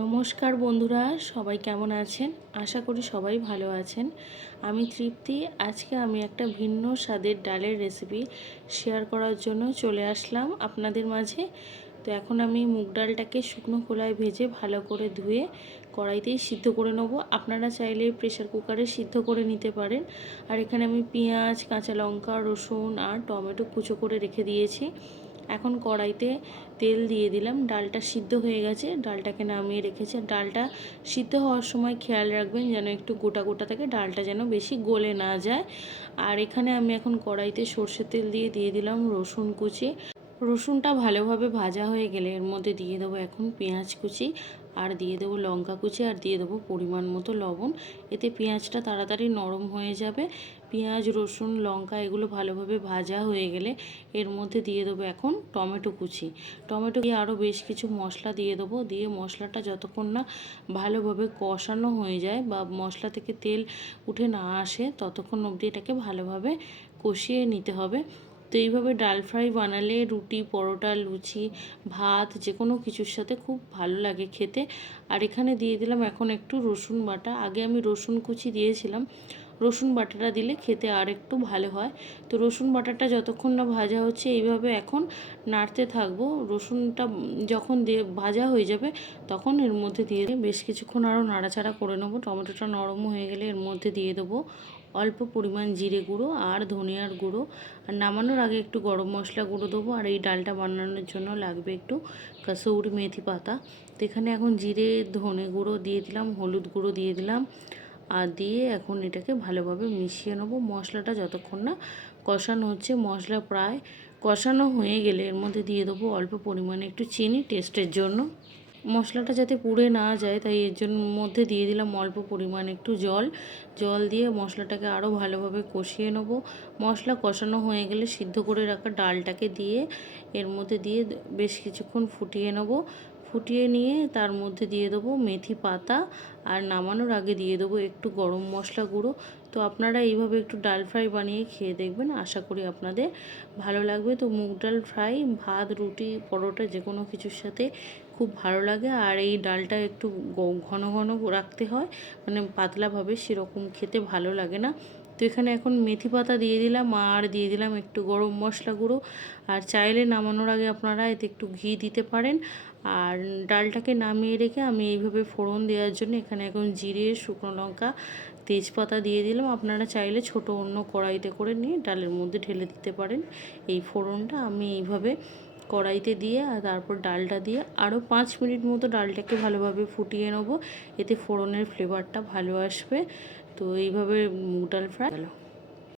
নমস্কার বন্ধুরা, সবাই কেমন আছেন? আশা করি সবাই ভালো আছেন। আমি তৃপ্তি, আজকে আমি একটা ভিন্ন স্বাদের ডালের রেসিপি শেয়ার করার জন্য চলে আসলাম আপনাদের মাঝে। তো এখন আমি মুগ ডালটাকে শুকনো খোলায় ভেজে ভালো করে ধুয়ে কড়াইতেই সিদ্ধ করে নেব। আপনারা চাইলে প্রেশার কুকারে সিদ্ধ করে নিতে পারেন। আর এখানে আমি পেঁয়াজ, কাঁচা লঙ্কা, রসুন আর টমেটো কুচো করে রেখে দিয়েছি। এখন কড়াইতে তেল দিয়ে দিলাম। ডালটা সিদ্ধ হয়ে গেছে। ডালটাকে নামিয়ে রেখেছে। ডালটা সিদ্ধ হওয়ার সময় খেয়াল রাখবেন যেন একটু গোটা গোটা থাকে ডালটা যেন বেশি গলে না যায়। আর এখানে আমি এখন কড়াইতে সর্ষের তেল দিয়ে দিয়ে দিলাম রসুন কুচি। রসুনটা ভালোভাবে ভাজা হয়ে গেলে এর মধ্যে দিয়ে দেবো এখন পেঁয়াজ কুচি। আর দিয়ে দেবো লঙ্কা কুচি আর দিয়ে দেবো পরিমাণ মতো লবণ। এতে পেঁয়াজটা তাড়াতাড়ি নরম হয়ে যাবে। পেঁয়াজ, রসুন, লঙ্কা এগুলো ভালোভাবে ভাজা হয়ে গেলে এর মধ্যে দিয়ে দেবো এখন টমেটো কুচি। টমেটো দিয়ে আরও বেশ কিছু মশলা দিয়ে দেবো। দিয়ে মশলাটা যতক্ষণ না ভালোভাবে কষানো হয়ে যায় বা মশলা থেকে তেল উঠে না আসে, ততক্ষণ অবধি এটাকে ভালোভাবে কষিয়ে নিতে হবে। তো এইভাবে ডাল ফ্রাই বানালে রুটি, পরোটা, লুচি, ভাত যে কোনো কিছুর সাথে খুব ভালো লাগে খেতে। আর এখানে দিয়ে দিলাম এখন একটু রসুন বাটা। আগে আমি রসুন কুচি দিয়েছিলাম। রসুন বাটাটা দিলে খেতে আর একটু ভালো হয়। তো রসুন বাটাটা যতক্ষণ না ভাজা হচ্ছে, এইভাবে এখন নাড়তে থাকব। রসুনটা যখন দিয়ে ভাজা হয়ে যাবে, তখন এর মধ্যে দিয়ে বেশ কিছুক্ষণ আরও নাড়াচাড়া করে নেব। টমেটোটা নরম হয়ে গেলে এর মধ্যে দিয়ে দেবো অল্প পরিমাণ জিরে গুঁড়ো আর ধনিয়ার গুঁড়ো। আর নামানোর আগে একটু গরম মশলা গুঁড়ো দেবো। আর এই ডালটা বানানোর জন্য লাগবে একটু কাসৌরি মেথি পাতা। তো এখানে এখন জিরে, ধনে গুঁড়ো দিয়ে দিলাম, হলুদ গুঁড়ো দিয়ে দিলাম। আর দিয়ে এখন এটাকে ভালোভাবে মিশিয়ে নেব। মশলাটা যতক্ষণ না কষানো হচ্ছে, মশলা প্রায় কষানো হয়ে গেলে এর মধ্যে দিয়ে দেবো অল্প পরিমাণে একটু চিনি টেস্টের জন্য। মশলাটা যাতে পুড়ে না যায়, তাই এর জন্য মধ্যে দিয়ে দিলাম অল্প পরিমাণ একটু জল। জল দিয়ে মশলাটাকে আরও ভালোভাবে কষিয়ে নেব। মশলা কষানো হয়ে গেলে সিদ্ধ করে রাখা ডালটাকে দিয়ে এর মধ্যে দিয়ে বেশ কিছুক্ষণ ফুটিয়ে নেব। ফুটিয়ে নিয়ে তার মধ্যে দিয়ে দেবো মেথি পাতা আর নামানোর আগে দিয়ে দেবো একটু গরম মশলা গুঁড়ো। তো আপনারা এইভাবে একটু ডাল ফ্রাই বানিয়ে খেয়ে দেখবেন, আশা করি আপনাদের ভালো লাগবে। তো মুগ ডাল ফ্রাই, ভাত, রুটি, পরোটা যে কোনো কিছুর সাথে খুব ভালো লাগে। আর এই ডালটা একটু ঘন ঘন রাখতে হয় মানে পাতলাভাবে সেরকম খেতে ভালো লাগে না। তো এখানে এখন মেথি পাতা দিয়ে দিলাম আর দিয়ে দিলাম একটু গরম মশলা গুঁড়ো। আর চাইলে নামানোর আগে আপনারা এতে একটু ঘি দিতে পারেন। আর ডালটাকে নামিয়ে রেখে আমি এইভাবে ফোড়ন দেওয়ার জন্য এখানে এখন জিরে, শুকনো লঙ্কা, তেজপাতা দিয়ে দিলাম। আপনারা চাইলে ছোট অন্য কড়াইতে করে নিয়ে ডালের মধ্যে ঢেলে দিতে পারেন। এই ফোড়নটা আমি এইভাবে কড়াইতে দিয়ে আর তারপর ডালটা দিয়ে আরও পাঁচ মিনিট মতো ডালটাকে ভালোভাবে ফুটিয়ে নেব। এতে ফোড়নের ফ্লেভারটা ভালো আসবে। তো এইভাবে মুগ ডাল ফ্রাই।